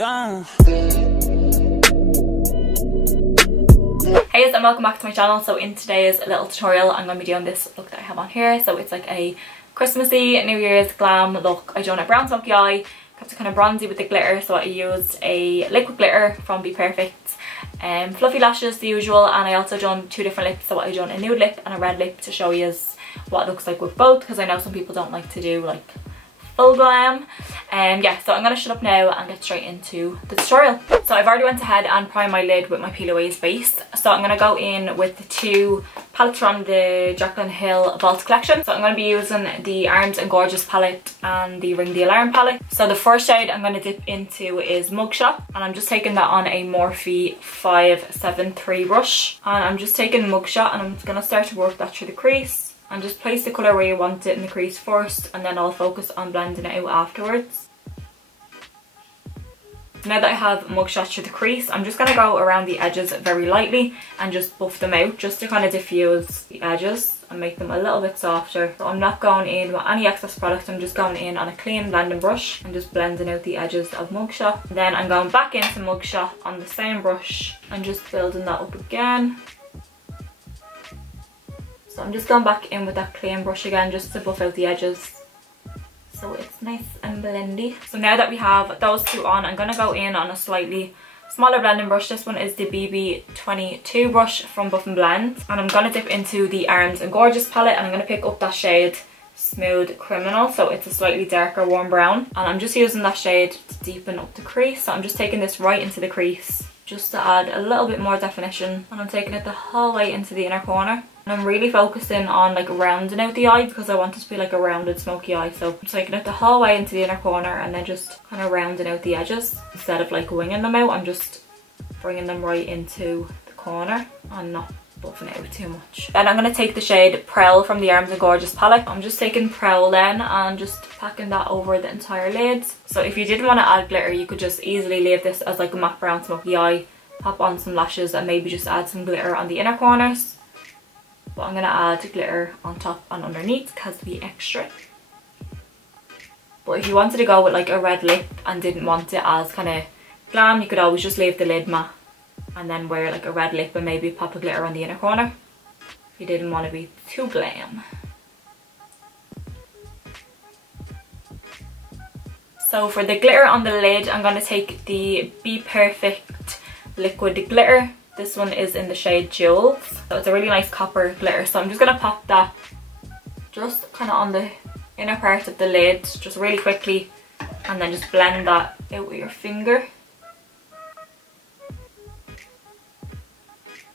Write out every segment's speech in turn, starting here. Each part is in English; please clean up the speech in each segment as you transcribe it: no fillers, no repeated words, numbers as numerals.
done. Hey guys, and welcome back to my channel. So in today's little tutorial I'm going to be doing this look that I have on here. So it's like a Christmassy New Year's glam look. I done a brown smoky eye, kept it kind of bronzy with the glitter, so I used a liquid glitter from Be Perfect, fluffy lashes the usual, and I also done two different lips. So I done a nude lip and a red lip to show you what it looks like with both, because I know some people don't like to do like full glam. Yeah, so I'm gonna shut up now and get straight into the tutorial. So I've already went ahead and primed my lid with my Peel Away's base. So I'm gonna go in with the two palettes from the Jaclyn Hill Vault Collection. So I'm gonna be using the Arms and Gorgeous palette and the Ring the Alarm palette. So the first shade I'm gonna dip into is Mugshot, and I'm just taking that on a Morphe 573 brush. And I'm just taking Mugshot and I'm gonna start to work that through the crease. And just place the colour where you want it in the crease first, and then I'll focus on blending it out afterwards. Now that I have Mugshot through the crease, I'm just going to go around the edges very lightly and just buff them out, just to kind of diffuse the edges and make them a little bit softer. So I'm not going in with any excess product, I'm just going in on a clean blending brush and just blending out the edges of Mugshot. Then I'm going back into Mugshot on the same brush and just building that up again. So I'm just going back in with that clean brush again just to buff out the edges so it's nice and blendy. So now that we have those two on, I'm going to go in on a slightly smaller blending brush. This one is the BB22 brush from Buff and Blend, and I'm going to dip into the Arms and Gorgeous palette, and I'm going to pick up that shade Smooth Criminal. So it's a slightly darker warm brown, and I'm just using that shade to deepen up the crease. So I'm just taking this right into the crease just to add a little bit more definition, and I'm taking it the whole way into the inner corner. And I'm really focusing on like rounding out the eye because I want it to be like a rounded smoky eye. So I'm taking it the whole way into the inner corner and then just kind of rounding out the edges. Instead of like winging them out, I'm just bringing them right into the corner and not buffing it out too much. Then I'm going to take the shade Prowl from the Arms and Gorgeous palette. I'm just taking Prowl then and just packing that over the entire lid. So if you didn't want to add glitter, you could just easily leave this as like a matte brown smoky eye, pop on some lashes and maybe just add some glitter on the inner corners. But I'm going to add glitter on top and underneath because to be extra. But if you wanted to go with like a red lip and didn't want it as kind of glam, you could always just leave the lid matte and then wear like a red lip and maybe pop a glitter on the inner corner if you didn't want to be too glam. So for the glitter on the lid, I'm going to take the Be Perfect liquid glitter. This one is in the shade Jewels. So it's a really nice copper glitter. So I'm just going to pop that just kind of on the inner part of the lid, just really quickly, and then just blend that out with your finger.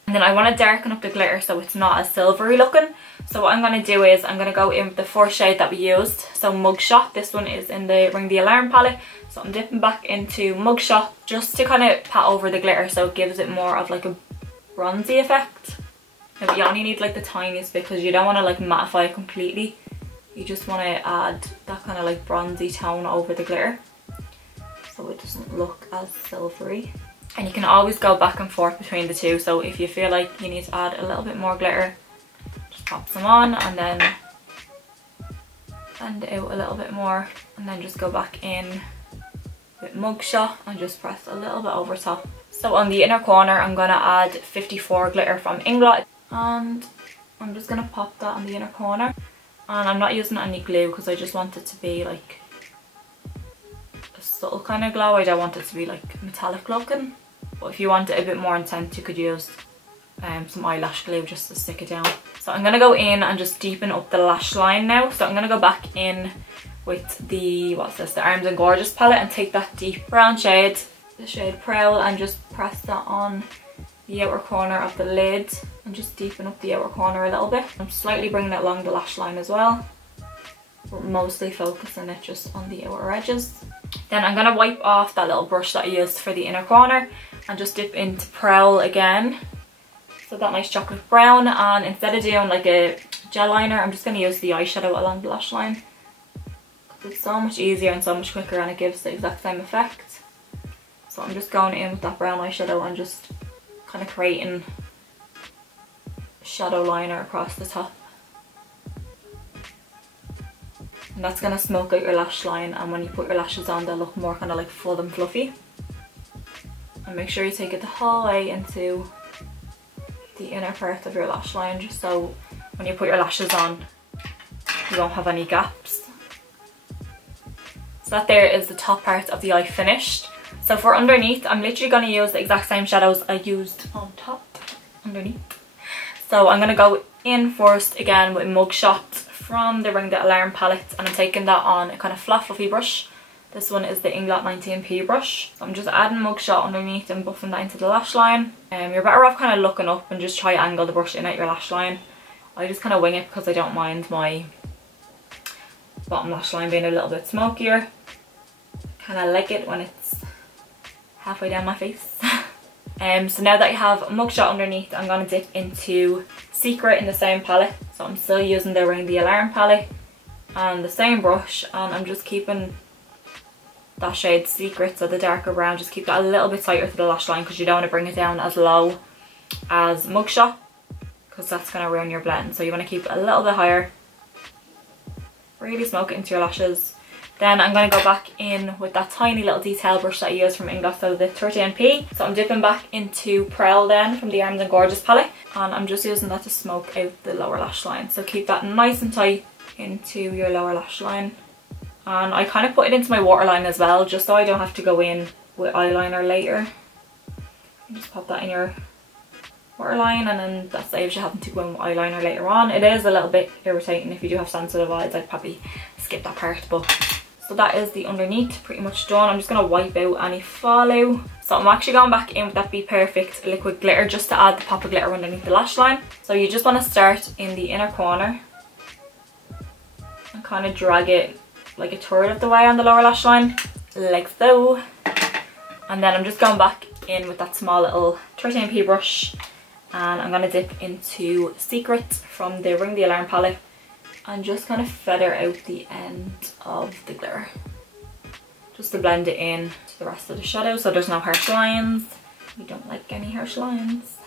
And then I want to darken up the glitter so it's not as silvery looking. So what I'm going to do is I'm going to go in with the first shade that we used. So Mugshot, this one is in the Ring the Alarm palette. So I'm dipping back into Mugshot just to kind of pat over the glitter so it gives it more of like a bronzy effect. Now you only need like the tiniest bit because you don't want to like mattify it completely. You just want to add that kind of like bronzy tone over the glitter so it doesn't look as silvery. And you can always go back and forth between the two. So if you feel like you need to add a little bit more glitter, just pop some on and then blend it out a little bit more, and then just go back in with Mugshot and just press a little bit over top. So on the inner corner I'm going to add 54 glitter from Inglot, and I'm just going to pop that on the inner corner. And I'm not using any glue because I just want it to be like a subtle kind of glow. I don't want it to be like metallic looking. But if you want it a bit more intense, you could use some eyelash glue just to stick it down. So I'm going to go in and just deepen up the lash line now. So I'm going to go back in with the, what's this, the Arms and Gorgeous palette, and take that deep brown shade, the shade Prowl, and just press that on the outer corner of the lid and just deepen up the outer corner a little bit. I'm slightly bringing it along the lash line as well, but mostly focusing it just on the outer edges. Then I'm going to wipe off that little brush that I used for the inner corner and just dip into Prowl again. So that nice chocolate brown, and instead of doing like a gel liner, I'm just going to use the eyeshadow along the lash line. It's so much easier and so much quicker, and it gives the exact same effect. So I'm just going in with that brown eyeshadow and just kind of creating a shadow liner across the top. And that's going to smoke out your lash line, and when you put your lashes on they'll look more kind of like full and fluffy. And make sure you take it the whole way into the inner part of your lash line, just so when you put your lashes on you won't have any gaps. So that there is the top part of the eye finished. So for underneath, I'm literally going to use the exact same shadows I used on top, underneath. So I'm going to go in first again with Mugshot from the Ring the Alarm palette, and I'm taking that on a kind of flat fluffy brush. This one is the Inglot 19p brush. So I'm just adding Mugshot underneath and buffing that into the lash line. You're better off kind of looking up and just try to angle the brush in at your lash line. I just kind of wing it because I don't mind my bottom lash line being a little bit smokier. Kind of like it when it's halfway down my face. So now that you have Mugshot underneath, I'm going to dip into Secret in the same palette. So I'm still using the Ring the Alarm palette and the same brush, and I'm just keeping that shade Secret, so the darker brown, just keep that a little bit tighter to the lash line because you don't want to bring it down as low as Mugshot because that's going to ruin your blend. So you want to keep it a little bit higher. Really smoke it into your lashes. Then I'm going to go back in with that tiny little detail brush that I used from Inglot, so the 13p. So I'm dipping back into Pearl then from the Armed and Gorgeous palette, and I'm just using that to smoke out the lower lash line. So keep that nice and tight into your lower lash line. And I kind of put it into my waterline as well, just so I don't have to go in with eyeliner later. You just pop that in your waterline, and then that saves you having to go in with eyeliner later on. It is a little bit irritating if you do have sensitive eyes. I'd probably skip that part, but so that is the underneath pretty much done. I'm just going to wipe out any fallout. So I'm actually going back in with that Be Perfect liquid glitter just to add the pop of glitter underneath the lash line. So you just want to start in the inner corner and kind of drag it like a third of the way on the lower lash line, like so. And then I'm just going back in with that small little 13p brush, and I'm going to dip into Secret from the Ring the Alarm palette and just kind of feather out the end of the glitter, just to blend it in to the rest of the shadow so there's no harsh lines. We don't like any harsh lines.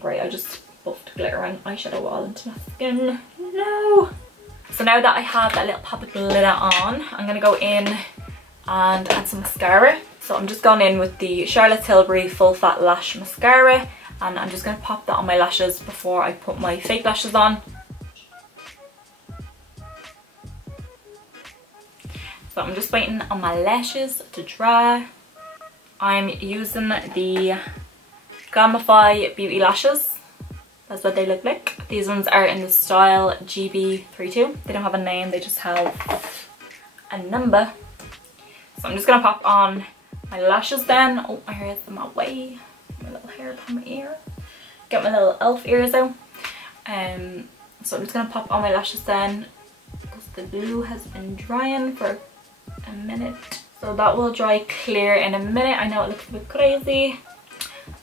Great, I just buffed glitter and eyeshadow all into my skin. No! So now that I have that little pop of glitter on, I'm going to go in and add some mascara. So I'm just going in with the Charlotte Tilbury Full Fat Lash Mascara, and I'm just going to pop that on my lashes before I put my fake lashes on. So I'm just waiting on my lashes to dry. I'm using the Gamify Beauty Lashes. That's what they look like. These ones are in the style GB32. They don't have a name, they just have a number. So I'm just going to pop on my lashes then. Oh, my hair is in my way. My little hair upon my ear. Get my little elf ears out. So I'm just going to pop on my lashes then, because the glue has been drying for a minute. So that will dry clear in a minute. I know it looks a bit crazy.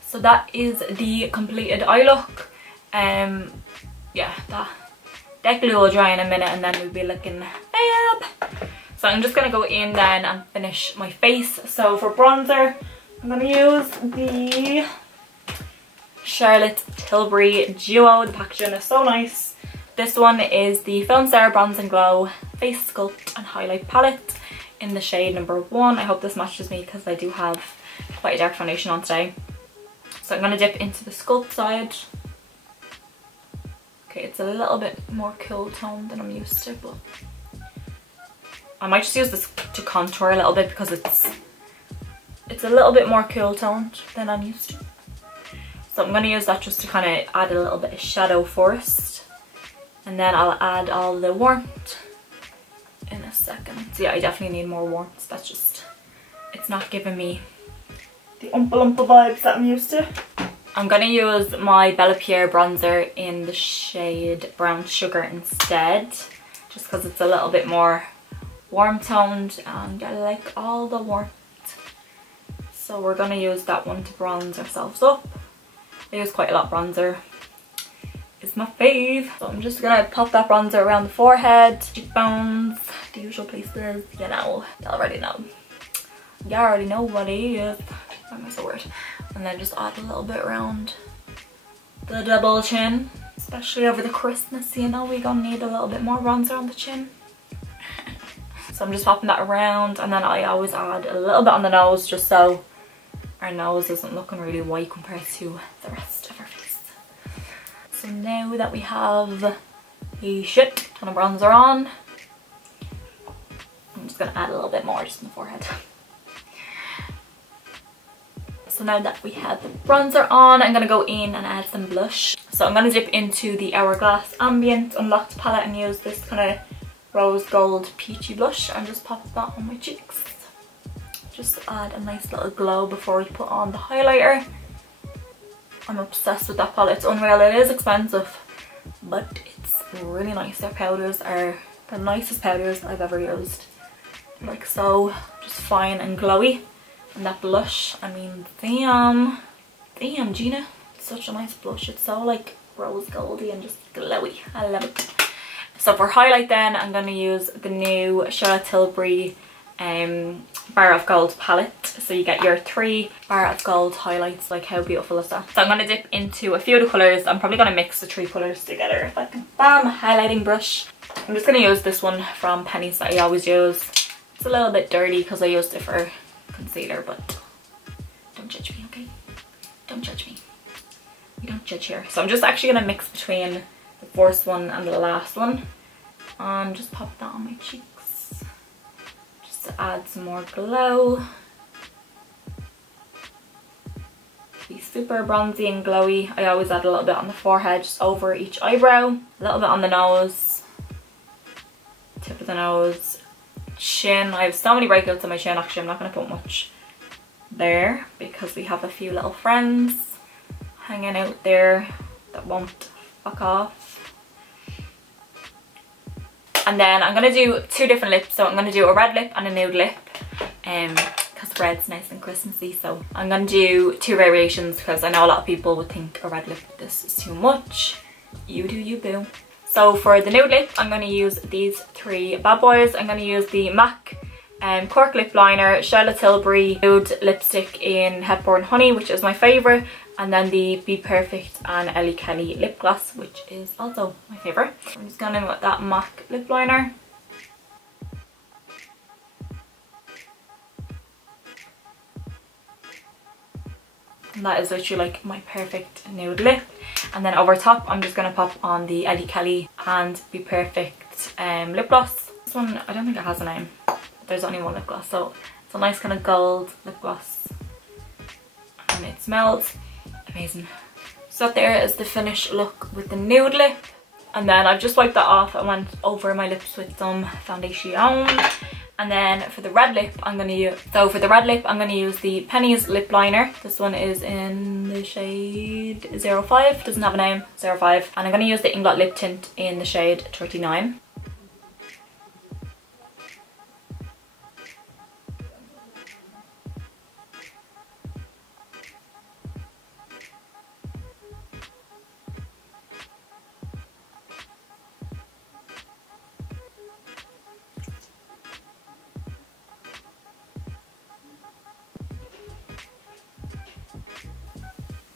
So that is the completed eye look. Yeah, that glue will dry in a minute and then we'll be looking fab. So I'm just going to go in then and finish my face. So for bronzer, I'm going to use the Charlotte Tilbury Duo. The packaging is so nice. This one is the Film Star Bronze and Glow Face Sculpt and Highlight Palette in the shade number 1. I hope this matches me because I do have quite a dark foundation on today. So I'm going to dip into the sculpt side. Okay, it's a little bit more cool toned than I'm used to, but I might just use this to contour a little bit because it's a little bit more cool toned than I'm used to. So I'm going to use that just to kind of add a little bit of shadow first, and then I'll add all the warmth in a second. So yeah, I definitely need more warmth. That's just, it's not giving me the Oompa Loompa vibes that I'm used to. I'm going to use my Bella Pierre bronzer in the shade Brown Sugar instead, just because it's a little bit more warm toned and I like all the warmth. So we're going to use that one to bronze ourselves up. I use quite a lot of bronzer. It's my fave. So I'm just going to pop that bronzer around the forehead, cheekbones, the usual places, you know, you already know. You already know what it is. Why am I so weird? And then just add a little bit around the double chin, especially over the Christmas, you know, we're gonna need a little bit more bronzer on the chin. So I'm just popping that around, and then I always add a little bit on the nose just so our nose isn't looking really white compared to the rest of our face. So now that we have a shit ton of bronzer on, I'm just gonna add a little bit more just in the forehead. So now that we have the bronzer on, I'm gonna go in and add some blush. So I'm gonna dip into the Hourglass Ambient Unlocked palette and use this kind of rose gold peachy blush and just pop that on my cheeks. Just to add a nice little glow before we put on the highlighter. I'm obsessed with that palette. It's unreal. It is expensive, but it's really nice. Their powders are the nicest powders I've ever used. Like so just fine and glowy. And that blush, I mean, damn Gina, it's such a nice blush. It's so like rose goldy and just glowy. I love it. So for highlight then, I'm going to use the new Charlotte Tilbury Bar of Gold palette. So you get your 3 Bar of Gold highlights. Like, how beautiful is that? So I'm going to dip into a few of the colours. I'm probably going to mix the 3 colours together if I can. Bam, highlighting brush. I'm just going to use this one from Penneys that I always use. It's a little bit dirty because I used it for concealer, but don't judge me, okay? Don't judge me. We don't judge here. So I'm just actually going to mix between the first one and the last one and just pop that on my cheeks just to add some more glow. Be super bronzy and glowy. I always add a little bit on the forehead, just over each eyebrow, a little bit on the nose, tip of the nose, chin. I have so many breakouts on my chin. Actually, I'm not going to put much there because we have a few little friends hanging out there that won't fuck off. And then I'm going to do 2 different lips. So I'm going to do a red lip and a nude lip because red's nice and Christmassy. So I'm going to do 2 variations because I know a lot of people would think a red lip this is too much. You do you, boo. So for the nude lip, I'm going to use these 3 bad boys. I'm going to use the MAC Cork Lip Liner, Charlotte Tilbury Nude Lipstick in Hepburn Honey, which is my favourite, and then the Be Perfect and Ellie Kelly Lip Gloss, which is also my favourite. So I'm just going in with that MAC Lip Liner. And that is literally like my perfect nude lip. And then over top, I'm just going to pop on the Ellie Kelly and Be Perfect lip gloss. This one, I don't think it has a name. There's only one lip gloss, so it's a nice kind of gold lip gloss. And it smells amazing. So there is the finished look with the nude lip. And then I've just wiped that off and went over my lips with some foundation. And then for the red lip, I'm going to use, the Penneys lip liner. This one is in the shade 05, doesn't have a name, 05. And I'm going to use the Inglot lip tint in the shade 39.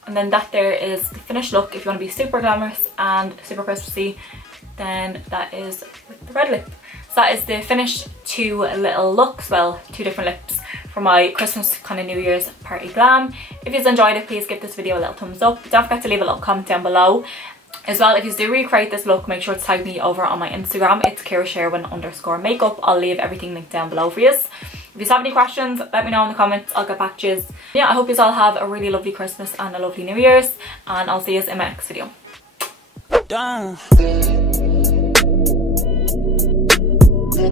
And then that there is the finished look. If you want to be super glamorous and super Christmassy, then that is with the red lip. So that is the finished 2 little looks, well, 2 different lips for my Christmas kind of New Year's party glam. If you've enjoyed it, please give this video a little thumbs up. Don't forget to leave a little comment down below. As well, if you do recreate this look, make sure to tag me over on my Instagram. It's KiraSherwin_makeup. I'll leave everything linked down below for you. If you have any questions, let me know in the comments. I'll get back to you. Yeah, I hope you all have a really lovely Christmas and a lovely New Year's. And I'll see you in my next video. Done.